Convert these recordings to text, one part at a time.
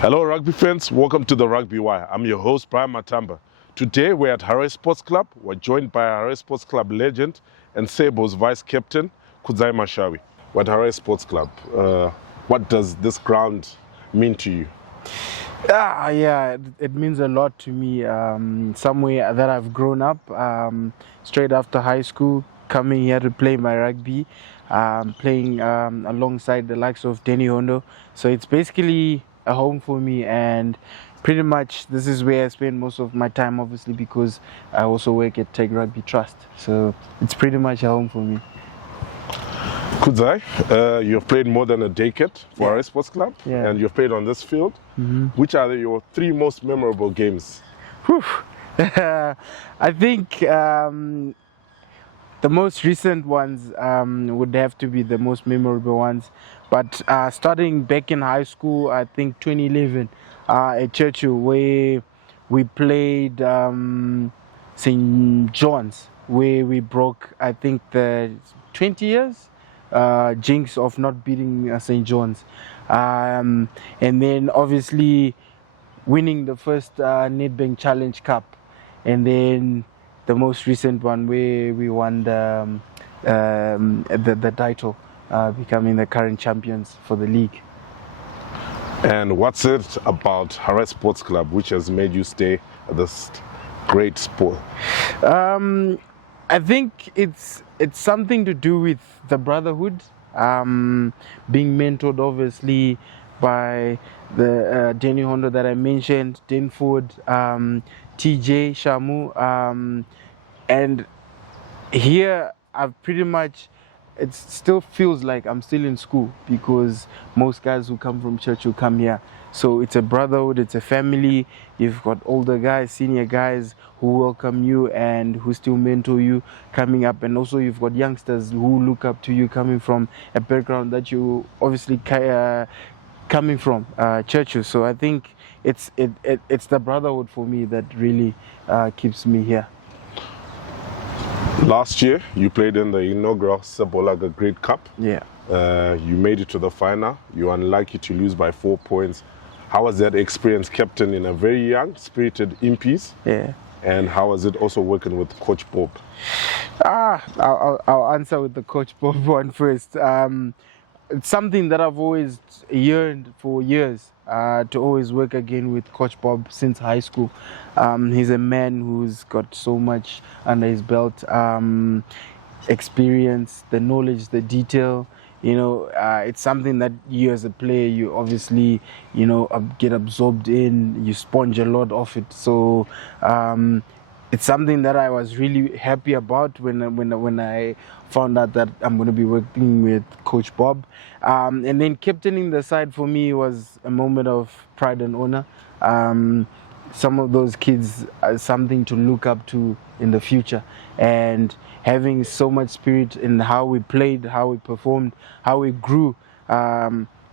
Hello rugby fans, welcome to the Rugby Wire. I'm your host, Brian Matamba. Today we're at Harare Sports Club. We're joined by Harare Sports Club legend and Sables vice captain, Kudzai Mashawi. We're at Harare Sports Club. What does this ground mean to you? It means a lot to me. Somewhere that I've grown up, straight after high school, coming here to play my rugby, playing alongside the likes of Denny Hondo. So it's basically a home for me, and pretty much this is where I spend most of my time, obviously, because I also work at Tech Rugby Trust. So it's pretty much a home for me. Kudzai, you've played more than a decade for Harare Sports Club, and you've played on this field. Which are your three most memorable games? I think the most recent ones would have to be the most memorable ones. But starting back in high school, I think 2011, at Churchill, where we played St. John's, where we broke, I think, the 20 years jinx of not beating St. John's. And then obviously winning the first Nedbank Challenge Cup. And then the most recent one where we won the title, becoming the current champions for the league. And what's it about Harare Sports Club which has made you stay at this great sport? I think it's something to do with the brotherhood, being mentored obviously by the Denny Hondo that I mentioned, Denford, TJ, Shamu, and here I've pretty much, it still feels like I'm still in school, because most guys who come from church will come here. So it's a brotherhood, it's a family. You've got older guys, senior guys who welcome you and who still mentor you coming up. And also you've got youngsters who look up to you coming from a background that you obviously coming from, Churchill. So I think it's the brotherhood for me that really keeps me here. Last year, you played in the inaugural Sabolaga Great Cup. Yeah. You made it to the final. You were unlucky to lose by 4 points. How was that experience, captain in a very young, spirited Impies? Yeah. And how was it also working with Coach Bob? I'll answer with the Coach Bob one first. It's something that I've always yearned for years, to always work again with Coach Bob since high school. He's a man who's got so much under his belt, experience, the knowledge, the detail. You know, it's something that you as a player, you obviously, you know, get absorbed in, you sponge a lot of it. So it's something that I was really happy about when I found out that I'm going to be working with Coach Bob. And then captaining the side for me was a moment of pride and honor. Some of those kids are something to look up to in the future, and having so much spirit in how we played, how we performed, how we grew.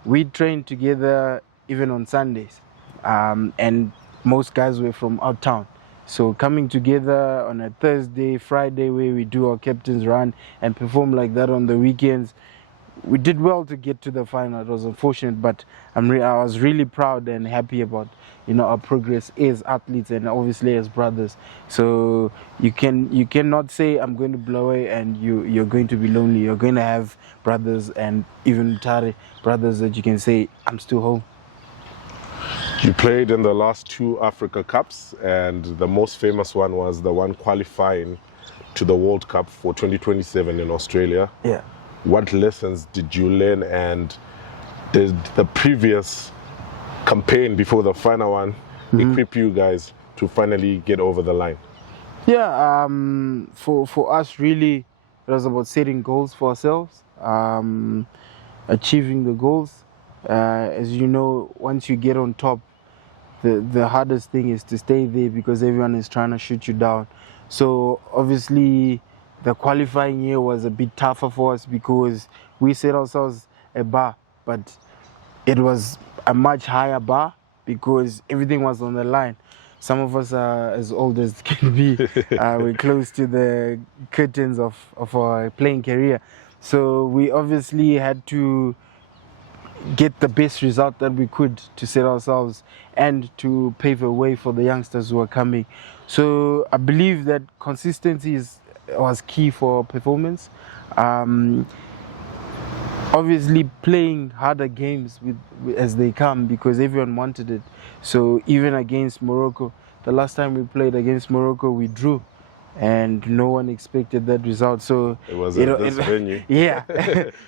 We trained together even on Sundays, and most guys were from out town. So coming together on a Thursday, Friday, where we do our captain's run and perform like that on the weekends, we did well to get to the final. It was unfortunate, but I was really proud and happy about, you know, our progress as athletes and obviously as brothers. So you cannot say I'm going to blow away and you're going to be lonely. You're going to have brothers, and even Tare brothers, that you can say I'm still home. You played in the last 2 Africa Cups, and the most famous one was the one qualifying to the World Cup for 2027 in Australia. Yeah. What lessons did you learn, and did the previous campaign before the final one equip you guys to finally get over the line? Yeah, for us really, it was about setting goals for ourselves, achieving the goals. As you know, once you get on top, the hardest thing is to stay there, because everyone is trying to shoot you down. So obviously the qualifying year was a bit tougher for us, because we set ourselves a bar, but it was a much higher bar because everything was on the line. Some of us are as old as can be. We're close to the curtains of our playing career. So we obviously had to get the best result that we could to set ourselves and to pave a way for the youngsters who are coming. So I believe that consistency was key for performance. Obviously playing harder games as they come, because everyone wanted it. So even against Morocco, the last time we played against Morocco, we drew, and no one expected that result. So it was this venue. Yeah.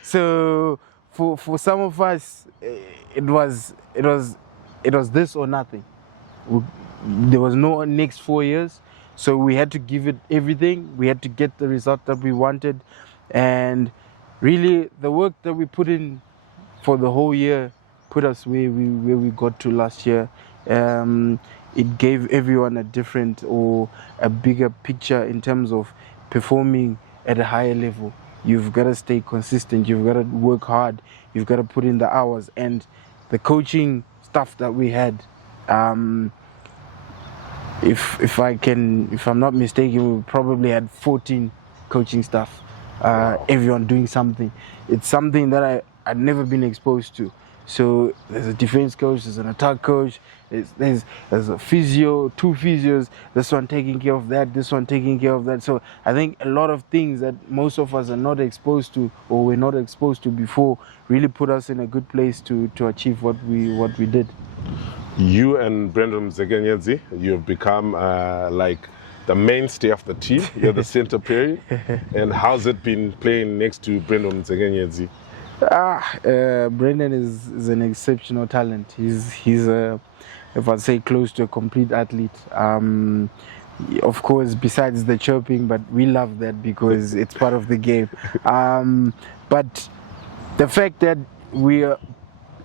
So for some of us, it was this or nothing. There was no next 4 years, so we had to give it everything. We had to get the result that we wanted, and really the work that we put in for the whole year put us where we got to last year. It gave everyone a different or a bigger picture in terms of performing at a higher level. You've got to stay consistent, you've got to work hard, you've got to put in the hours. And the coaching stuff that we had, if I'm not mistaken, we probably had 14 coaching staff. Everyone doing something. It's something that I'd never been exposed to. So there's a defense coach, there's an attack coach, there's a physio, 2 physios, this one taking care of that, this one taking care of that. So I think a lot of things that most of us are not exposed to, or were not exposed to before, really put us in a good place to achieve what we did. You and Brendan Mzekenyedzi, you've become like the mainstay of the team. You're the center period. And how's it been playing next to Brendan Mzekenyedzi? Brendan is an exceptional talent. He's if I'd say, close to a complete athlete. Of course, besides the chirping, but we love that because it's part of the game. But the fact that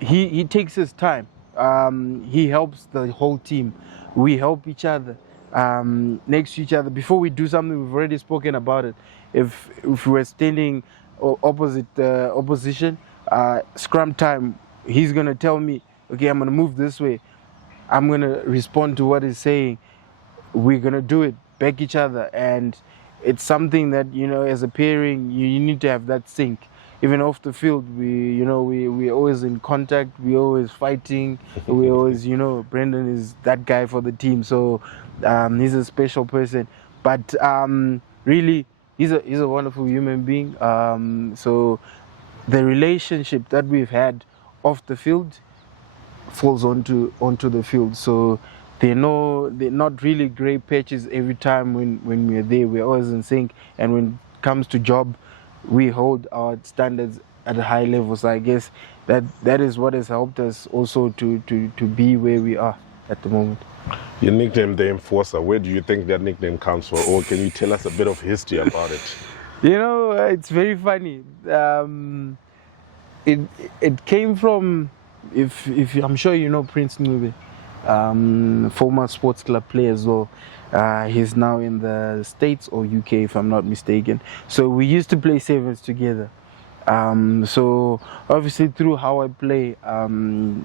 he takes his time. He helps the whole team. We help each other. Next to each other. Before we do something, we've already spoken about it. If we're standing opposite the opposition, scrum time, he's going to tell me, okay, I'm going to move this way. I'm going to respond to what he's saying. We're going to do it, back each other. And it's something that, as a pairing, you need to have that sync. Even off the field, we're always in contact, we're always fighting, we always, Brendan is that guy for the team. So he's a special person. But really, he's a wonderful human being. So the relationship that we've had off the field falls onto the field. So they're not really grey patches every time when we're there. We're always in sync. And when it comes to job, we hold our standards at a high level. So I guess that is what has helped us also to be where we are at the moment. You nicknamed the Enforcer. Where do you think that nickname comes from? Or can you tell us a bit of history about it? It's very funny. It came from, if I'm sure you know Prince Nube, former sports club player as well. He's now in the States or UK, if I'm not mistaken. So we used to play sevens together. So obviously through how I play, I'm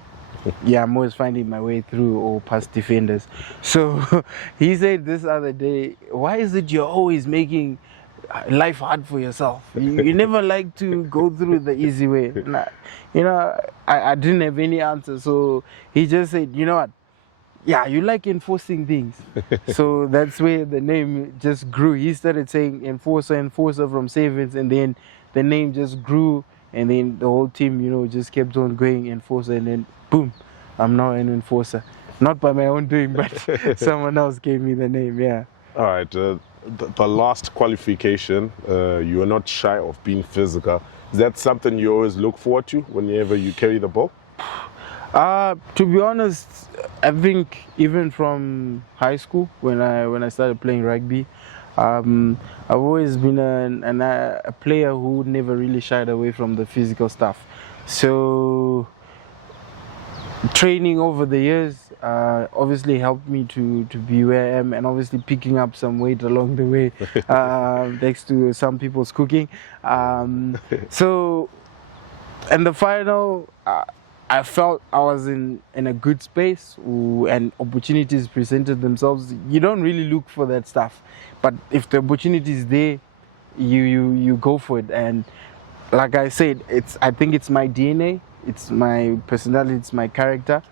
always finding my way through or past defenders. So he said this other day, why is it you're always making life hard for yourself? You never like to go through the easy way. I didn't have any answer. So he just said, you know what? Yeah, you like enforcing things. So that's where the name just grew. He started saying enforcer from sevens, and then the name just grew, and then the whole team, just kept on going enforcer, and then boom, I'm now an enforcer. Not by my own doing, but someone else gave me the name, yeah. All right, the last qualification, you were not shy of being physical. Is that something you always look forward to whenever you carry the ball? To be honest, I think even from high school, when I started playing rugby, I've always been a player who never really shied away from the physical stuff. So training over the years obviously helped me to be where I am, and obviously picking up some weight along the way, thanks to some people's cooking. So in the final, I felt I was in a good space, and opportunities presented themselves. You don't really look for that stuff, but if the opportunity is there, you go for it. And like I said, I think it's my DNA. It's my personality, it's my character.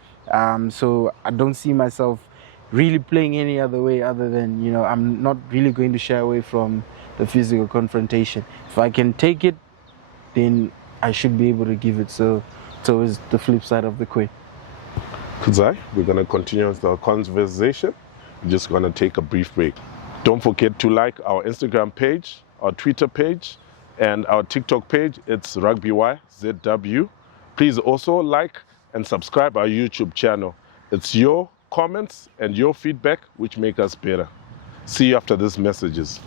So I don't see myself really playing any other way other than, I'm not really going to shy away from the physical confrontation. If I can take it, then I should be able to give it. So it's always the flip side of the coin. Kudzai, we're going to continue the conversation. We're just going to take a brief break. Don't forget to like our Instagram page, our Twitter page, and our TikTok page. It's Rugby Wire, ZW. Please also like and subscribe our YouTube channel. It's your comments and your feedback which make us better. See you after these messages.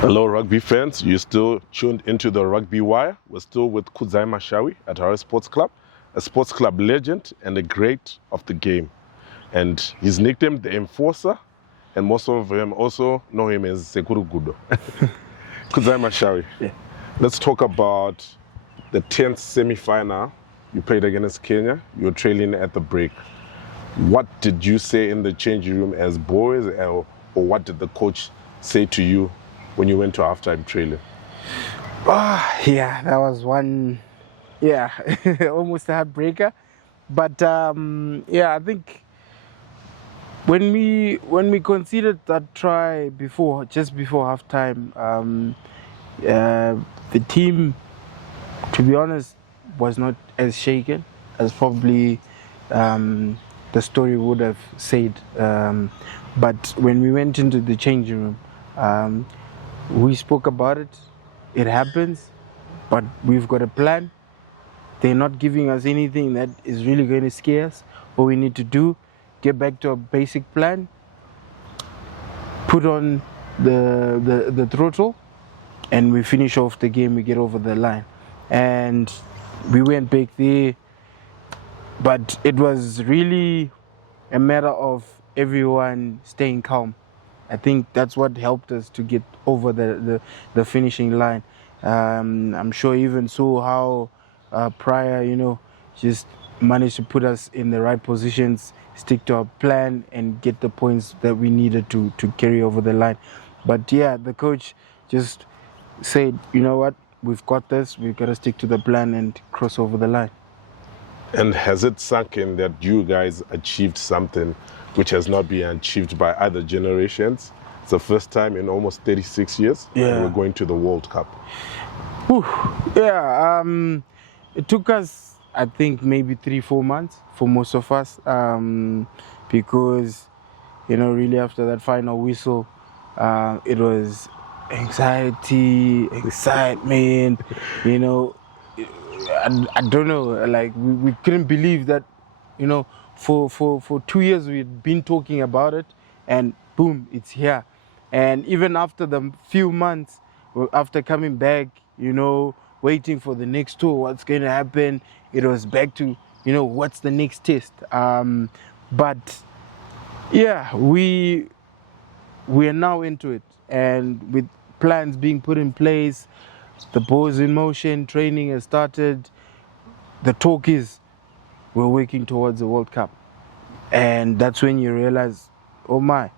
Hello rugby fans, you're still tuned into the Rugby Wire. We're still with Kudzai Mashawi at Harare Sports Club, a sports club legend and a great of the game. And he's nicknamed the Enforcer, and most of them also know him as Sekuru Gudo. Kudzai Mashawi, Yeah. Let's talk about the 10th semi-final. You played against Kenya, you were trailing at the break. What did you say in the changing room as boys, or what did the coach say to you when you went to halftime trailing? Yeah, that was one, almost a heartbreaker. But I think when we conceded that try just before halftime, the team, to be honest, was not as shaken as probably the story would have said. But when we went into the changing room, we spoke about it. It happens, but we've got a plan. They're not giving us anything that is really going to scare us. What we need to do, get back to a basic plan, put on the throttle, and we finish off the game, we get over the line. And we went back there, but it was really a matter of everyone staying calm. I think that's what helped us to get over the finishing line. I'm sure even saw how Prior, just managed to put us in the right positions, stick to our plan, and get the points that we needed to carry over the line. But yeah, the coach just said, you know what, we've got this, we've got to stick to the plan and cross over the line. And has it sunk in that you guys achieved something which has not been achieved by other generations? It's the first time in almost 36 years Yeah. we're going to the World Cup. Whew. Yeah, it took us, I think, maybe 3-4 months for most of us, because, really after that final whistle, it was anxiety, excitement, I don't know, like we couldn't believe that, for 2 years we'd been talking about it, and boom, it's here. And even after the few months, after coming back, waiting for the next tour, what's going to happen, it was back to, what's the next test. But yeah, we are now into it, and with plans being put in place, the ball's in motion, training has started. The talk is we're working towards the World Cup. And that's when you realize, oh my,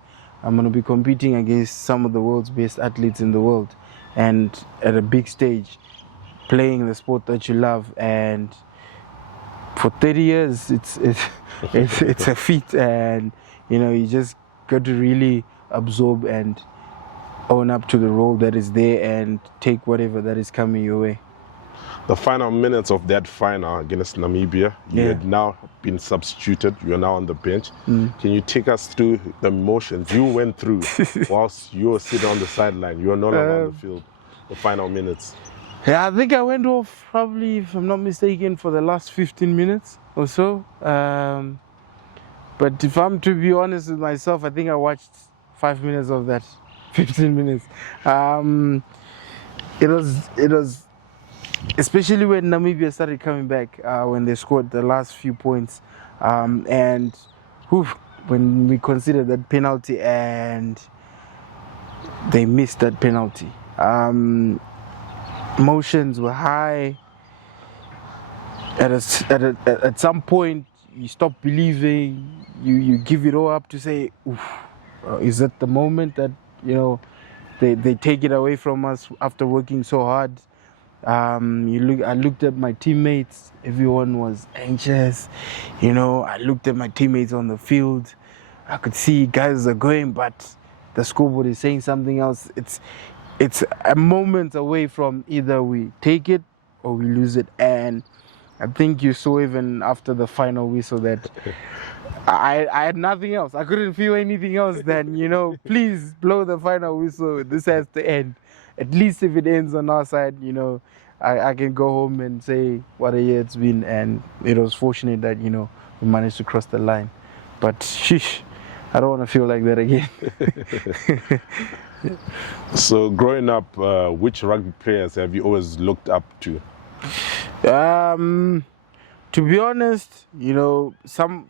I'm going to be competing against some of the world's best athletes in the world, and at a big stage, playing the sport that you love. And for 30 years, it's a feat, and you just got to really absorb and own up to the role that is there and take whatever that is coming your way. The final minutes of that final against Namibia, you had now been substituted, you're now on the bench. Can you take us through the emotions you went through whilst you were sitting on the sideline, you were no longer on the field, the final minutes? Yeah, I think I went off probably, if I'm not mistaken, for the last 15 minutes or so. But if I'm to be honest with myself, I think I watched 5 minutes of that, 15 minutes. It was, especially when Namibia started coming back, when they scored the last few points, and when we considered that penalty and they missed that penalty. Emotions were high. At some point, you stop believing. You give it all up to say, is that the moment that they take it away from us after working so hard? I looked at my teammates. Everyone was anxious. I looked at my teammates on the field. I could see guys are going, but the scoreboard is saying something else. It's a moment away from either we take it or we lose it. And I think you saw even after the final whistle that I had nothing else. I couldn't feel anything else than, please blow the final whistle. This has to end. At least if it ends on our side, I can go home and say what a year it's been. And it was fortunate that, we managed to cross the line. But sheesh, I don't want to feel like that again. So growing up, which rugby players have you always looked up to? To be honest,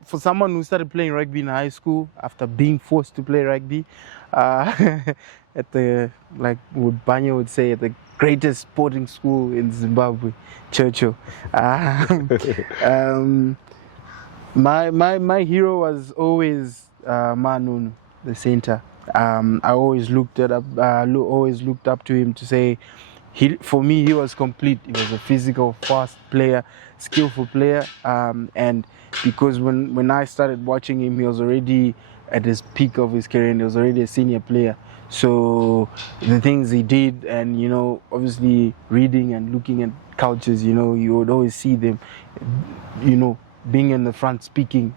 for someone who started playing rugby in high school after being forced to play rugby, at the, like what Banya would say, at the greatest sporting school in Zimbabwe, Churchill. My hero was always Manunu, the center. I always looked up to him to say, for me, he was complete. He was a physical, fast player, skillful player. And because when I started watching him, he was already at his peak of his career and he was already a senior player. So the things he did and, obviously reading and looking at cultures, you would always see them, being in the front speaking.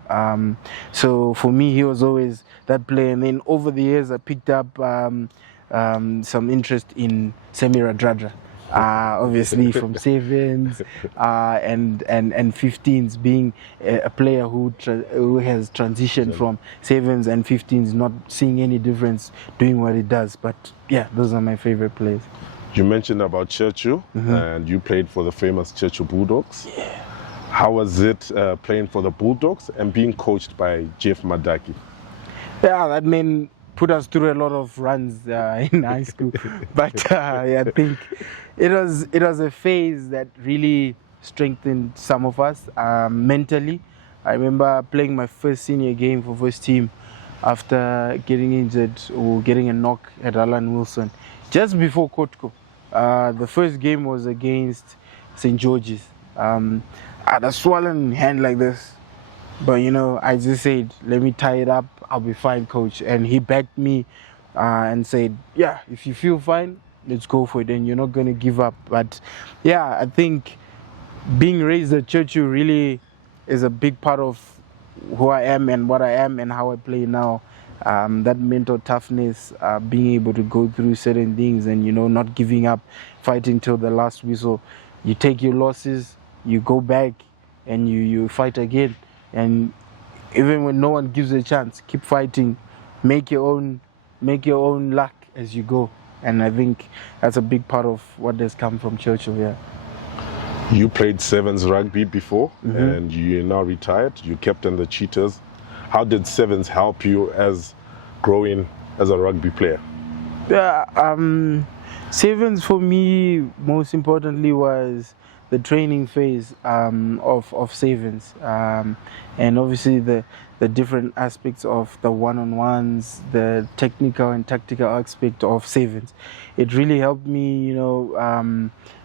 So for me, he was always that player. And then over the years, I picked up some interest in Semira Dradra, obviously from sevens and 15s, being a player who has transitioned from sevens and 15s, not seeing any difference doing what he does. But yeah, those are my favorite players. You mentioned about Churchill, and you played for the famous Churchill Bulldogs. Yeah. How was it playing for the Bulldogs and being coached by Jeff Madaki? Yeah, that man put us through a lot of runs in high school, but I think it was a phase that really strengthened some of us mentally. I remember playing my first senior game for first team after getting injured or getting a knock at Alan Wilson just before Kotko. The first game was against St. George's. I had a swollen hand like this, but I just said, let me tie it up, I'll be fine, coach. And he backed me and said, yeah, if you feel fine, let's go for it, and you're not going to give up. But yeah, I think being raised at Churchill really is a big part of who I am and what I am and how I play now. That mental toughness, being able to go through certain things and not giving up, fighting till the last whistle. You take your losses, you go back and you fight again. And even when no one gives a chance, keep fighting, make your own luck as you go. And I think that's a big part of what has come from Churchill. Yeah. You played sevens rugby before, and you are now retired. You captained the Cheetahs. How did sevens help you as growing as a rugby player? Yeah, sevens for me, most importantly, was the training phase of sevens, and obviously the different aspects of the one-on-ones, the technical and tactical aspect of sevens. It really helped me,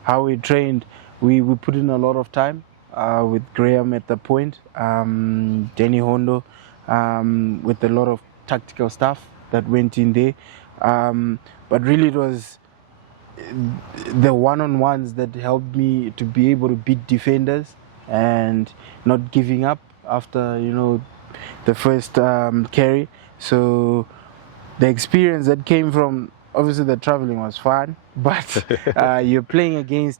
how we trained. We put in a lot of time with Graham at the point, Danny Hondo, with a lot of tactical stuff that went in there. But really it was the one-on-ones that helped me to be able to beat defenders and not giving up after the first carry. So the experience that came from, obviously the traveling was fun, but you're playing against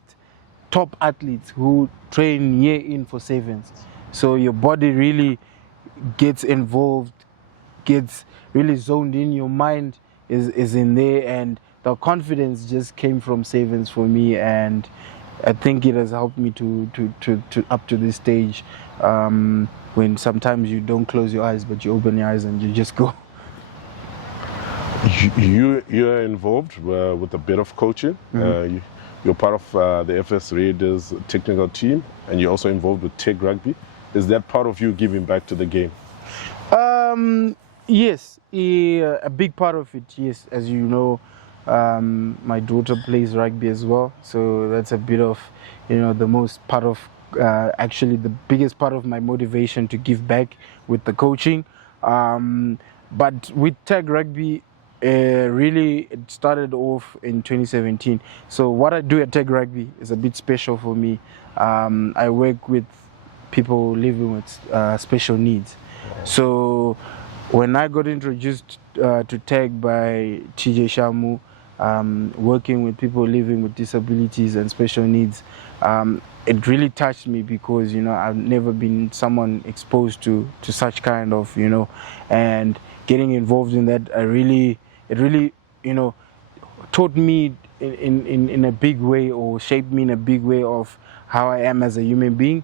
top athletes who train year in for sevens, so your body really gets involved, gets really zoned in, your mind is in there, and the confidence just came from Sables for me, and I think it has helped me to up to this stage, when sometimes you don't close your eyes but you open your eyes and you just go. You're involved with a bit of coaching. You're part of the FS Raiders technical team, and you're also involved with Tech Rugby. Is that part of you giving back to the game? Yes, a big part of it, yes. As you know, my daughter plays rugby as well, so that's a bit of, the most part of, actually the biggest part of my motivation to give back with the coaching. But with Tag Rugby, really it started off in 2017. So what I do at Tag Rugby is a bit special for me. I work with people living with special needs. So when I got introduced to Tag by TJ Shamu, working with people living with disabilities and special needs, it really touched me because, I've never been someone exposed to such kind of, and getting involved in that, it really, taught me in a big way, or shaped me in a big way of how I am as a human being.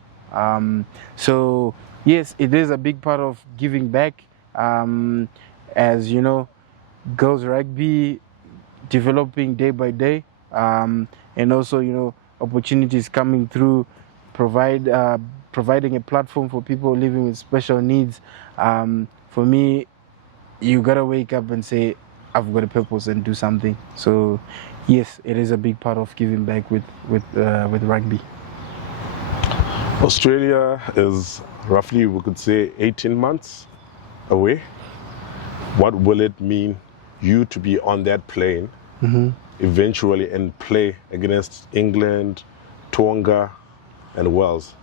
So yes, it is a big part of giving back. As you know, girls rugby developing day by day, and also opportunities coming through, providing a platform for people living with special needs. For me, you gotta wake up and say, I've got a purpose and do something. So yes, it is a big part of giving back with rugby. Australia is roughly, we could say, 18 months away. What will it mean you to be on that plane eventually and play against England, Tonga, and Wales?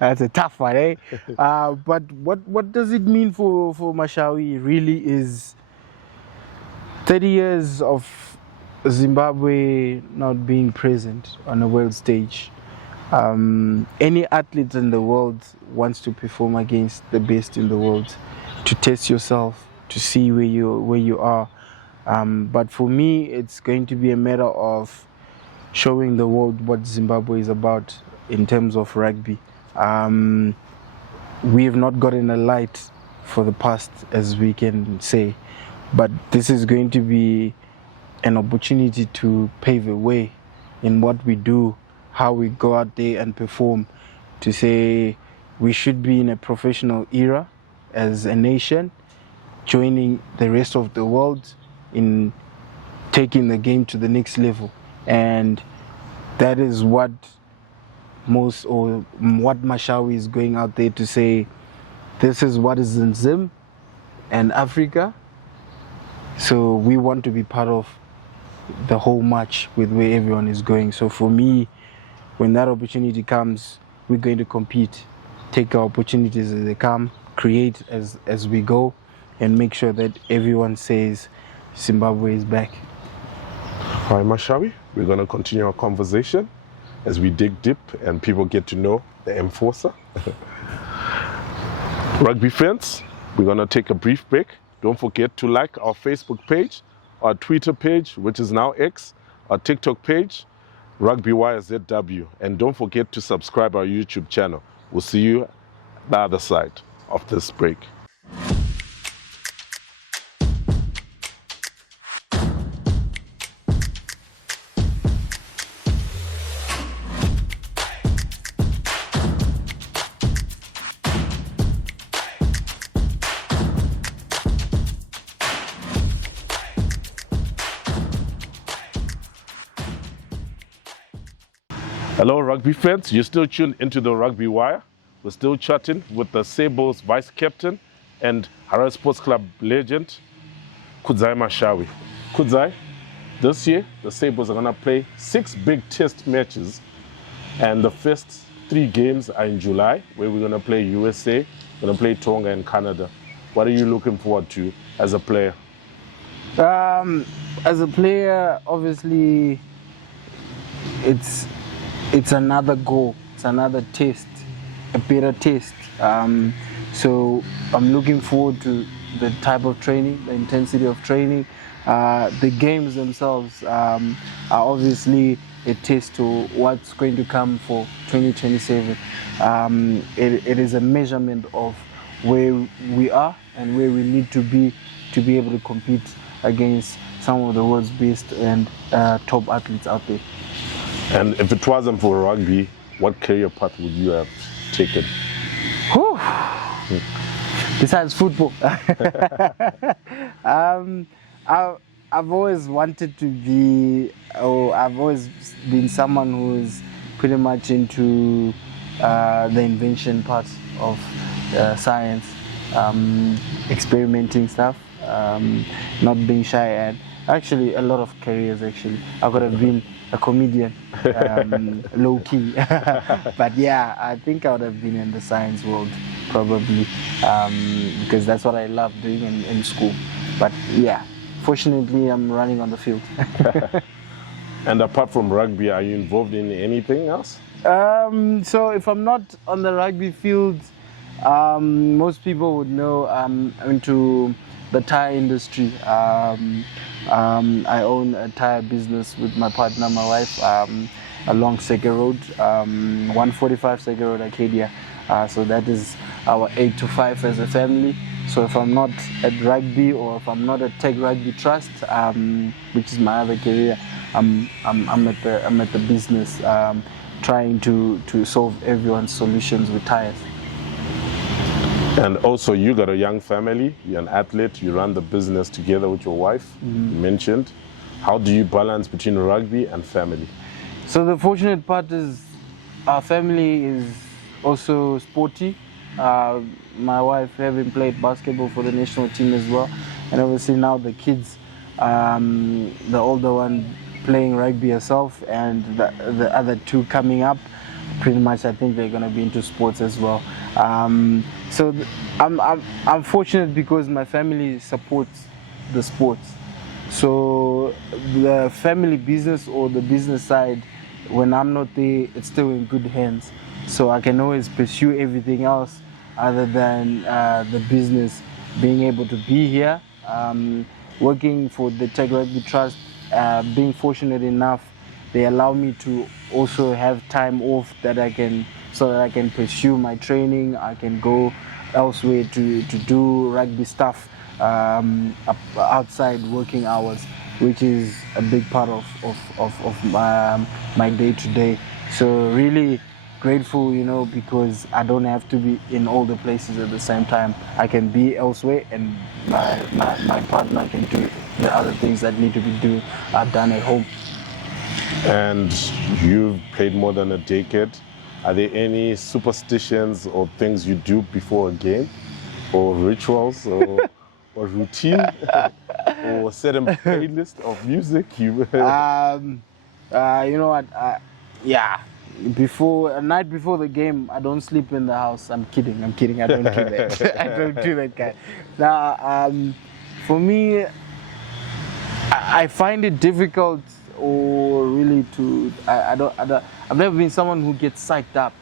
That's a tough one, eh? But what does it mean for Mashawi? It really is 30 years of Zimbabwe not being present on a world stage. Any athlete in the world wants to perform against the best in the world, to test yourself, to see where you are. But for me, it's going to be a matter of showing the world what Zimbabwe is about in terms of rugby. We have not gotten a light for the past, as we can say, but this is going to be an opportunity to pave a way in what we do, how we go out there and perform, to say we should be in a professional era as a nation, joining the rest of the world in taking the game to the next level. And that is what Mashawi is going out there to say, this is what is in Zim and Africa. So we want to be part of the whole match with where everyone is going. So for me, when that opportunity comes, we're going to compete, take our opportunities as they come, create as we go, and make sure that everyone says Zimbabwe is back. All right, Mashawi, we're going to continue our conversation as we dig deep and people get to know the enforcer. Rugby fans, we're going to take a brief break. Don't forget to like our Facebook page, our Twitter page, which is now X, our TikTok page, Rugby Wire ZW. And don't forget to subscribe our YouTube channel. We'll see you the other side of this break. Hello, rugby fans. You're still tuned into the Rugby Wire. We're still chatting with the Sables vice captain and Harare Sports Club legend, Kudzai Mashawi. Kudzai, this year the Sables are going to play 6 big test matches, and the first 3 games are in July, where we're going to play USA, we're going to play Tonga and Canada. What are you looking forward to as a player? As a player, obviously, it's another goal, it's another test a better taste. So I'm looking forward to the type of training, the intensity of training. The games themselves are obviously a taste to what's going to come for 2027. It is a measurement of where we are and where we need to be able to compete against some of the world's best and top athletes out there. And if it wasn't for rugby, what career path would you have taken? Whew. Besides football, I've always wanted to be, or I've always been someone who's pretty much into the invention part of science, experimenting stuff, not being shy at. Actually, a lot of careers. Actually, I could have been a comedian, low key, but yeah, I think I would have been in the science world probably, because that's what I love doing in school. But yeah, fortunately, I'm running on the field. And apart from rugby, are you involved in anything else? So if I'm not on the rugby field, most people would know I'm into the tire industry. I own a tire business with my partner, my wife, along Sega Road, 145 Sega Road, Arcadia. So that is our 8 to 5 as a family. So if I'm not at rugby, or if I'm not at Tech Rugby Trust, which is my other career, I'm at the business, trying to solve everyone's solutions with tires. And also, you got a young family, you're an athlete, you run the business together with your wife, you mentioned. How do you balance between rugby and family? So the fortunate part is our family is also sporty. My wife having played basketball for the national team as well. And obviously now the kids, the older one playing rugby herself, and the other two coming up, pretty much I think they're going to be into sports as well. So I'm fortunate because my family supports the sports. So the family business or the business side, when I'm not there, it's still in good hands. So I can always pursue everything else other than the business. Being able to be here, working for the Tech Rugby Trust, being fortunate enough, they allow me to also have time off so that I can pursue my training. I can go elsewhere to do rugby stuff outside working hours, which is a big part of my day-to-day. So really grateful, because I don't have to be in all the places at the same time. I can be elsewhere, and my partner can do the other things that need to be done at home. And you've played more than a decade. Are there any superstitions or things you do before a game, or rituals, or routine, or certain playlist of music? You know what? Yeah. A night before the game, I don't sleep in the house. I'm kidding. I don't do that. I don't do that, guy. Now, for me, I find it difficult, or really I've never been someone who gets psyched up,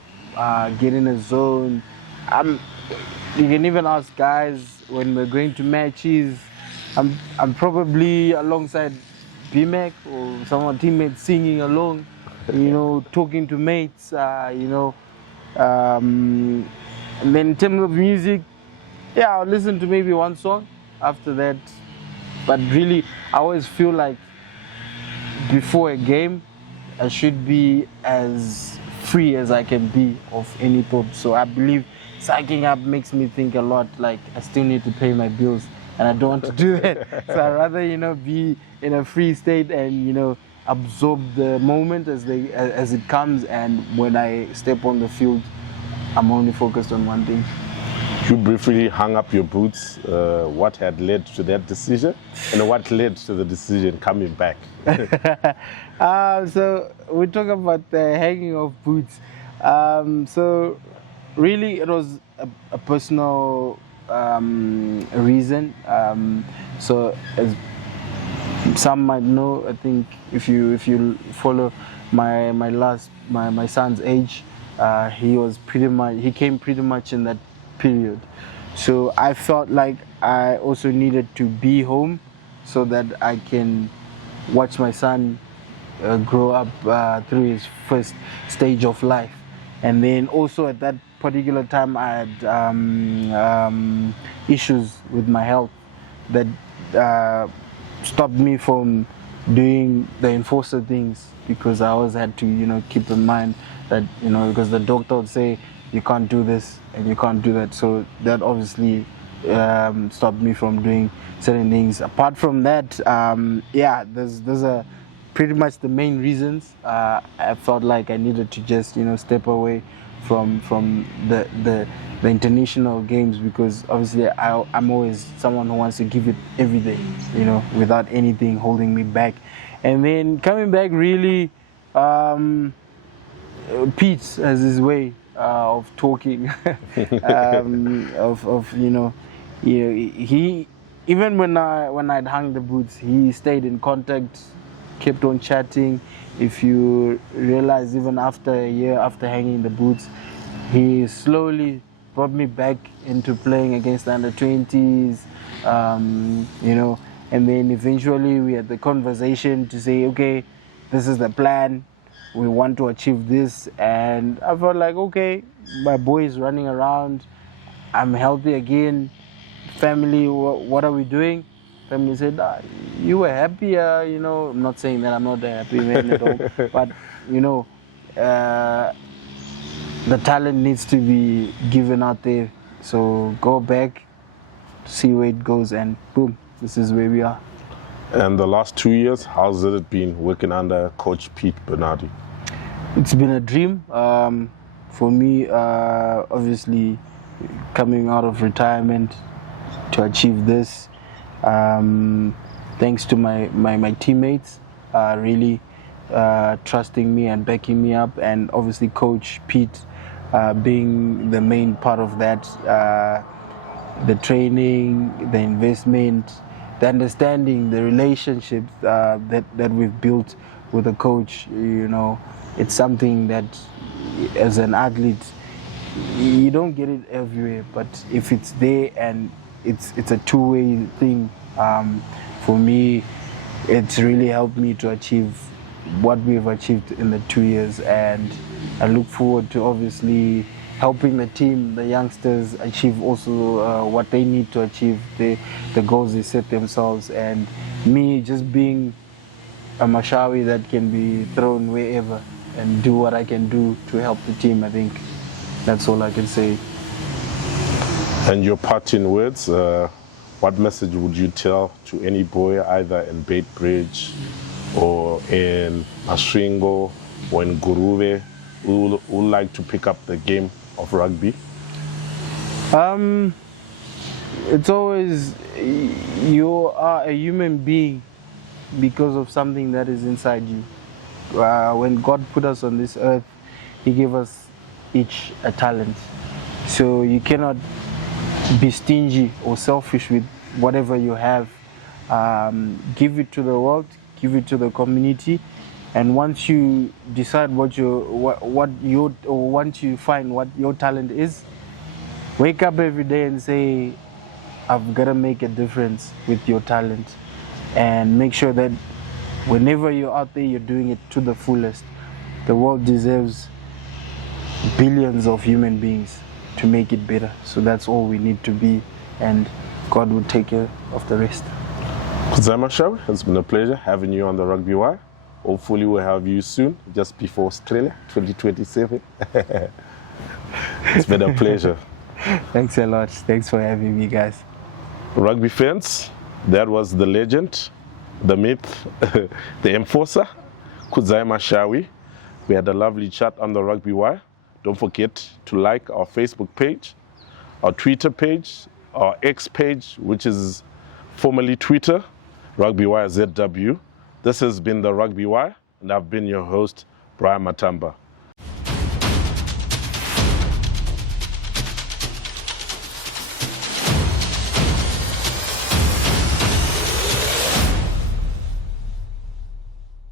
get in a zone. You can even ask guys when we're going to matches. I'm probably alongside BMAC or some of our teammates singing along, talking to mates, and then in terms of music, yeah, I'll listen to maybe one song after that. But really, I always feel like before a game, I should be as free as I can be of any thought. So I believe psyching up makes me think a lot, like I still need to pay my bills, and I don't want to do that. So I'd rather, be in a free state and, absorb the moment as it comes. And when I step on the field, I'm only focused on one thing. You briefly hung up your boots. What had led to that decision, and what led to the decision coming back? So we talk about the hanging of boots. So really, it was a personal reason. So as some might know, I think if you follow my son's age, he came pretty much in that period. So I felt like I also needed to be home so that I can watch my son grow up through his first stage of life. And then also at that particular time, I had issues with my health that stopped me from doing the enforcer things, because I always had to, keep in mind that, because the doctor would say you can't do this and you can't do that. So that obviously stopped me from doing certain things. Apart from that, those are pretty much the main reasons. I felt like I needed to just step away from the international games, because obviously I'm always someone who wants to give it every day, without anything holding me back. And then coming back, really, Pete has his way of talking, he even when I'd hung the boots, he stayed in contact, kept on chatting. If you realize, even after a year after hanging the boots, he slowly brought me back into playing against the under-20s, and then eventually we had the conversation to say, okay, this is the plan, we want to achieve this. And I felt like, okay, my boy is running around, I'm healthy again, family, what are we doing? Family said, you were happier, I'm not saying that I'm not a happy man at all, but the talent needs to be given out there, so go back, see where it goes, and boom, this is where we are. And the last 2 years, how's it been working under Coach Pete Bernardi? It's been a dream for me, obviously coming out of retirement to achieve this. Thanks to my teammates really trusting me and backing me up, and obviously Coach Pete being the main part of that, the training, the investment, the understanding, the relationships that we've built with the coach. It's something that as an athlete you don't get it everywhere, but if it's there and it's a two-way thing, for me it's really helped me to achieve what we've achieved in the 2 years, and I look forward to obviously helping the team, the youngsters, achieve also what they need to achieve, the goals they set themselves, and me just being a Mashawi that can be thrown wherever and do what I can do to help the team. I think that's all I can say. And your parting words, what message would you tell to any boy either in Beitbridge or in Masringo or in Guruve who would like to pick up the game of rugby? It's always, you are a human being because of something that is inside you. When God put us on this earth, He gave us each a talent. So you cannot be stingy or selfish with whatever you have. Give it to the world, give it to the community, and once you decide once you find what your talent is, wake up every day and say, I've got to make a difference with your talent, and make sure that whenever you're out there, you're doing it to the fullest. The world deserves billions of human beings to make it better. So that's all we need to be, and God will take care of the rest. Kudzai Mashawi, it's been a pleasure having you on the Rugby Wire. Hopefully we'll have you soon, just before Australia 2027. It's been a pleasure. Thanks a lot. Thanks for having me, guys. Rugby fans, that was the legend, the myth, the enforcer, Kudzai Mashawi. We had a lovely chat on the Rugby Wire. Don't forget to like our Facebook page, our Twitter page, our X page, which is formerly Twitter, Rugby Wire ZW. This has been the Rugby Wire, and I've been your host, Brian Matamba.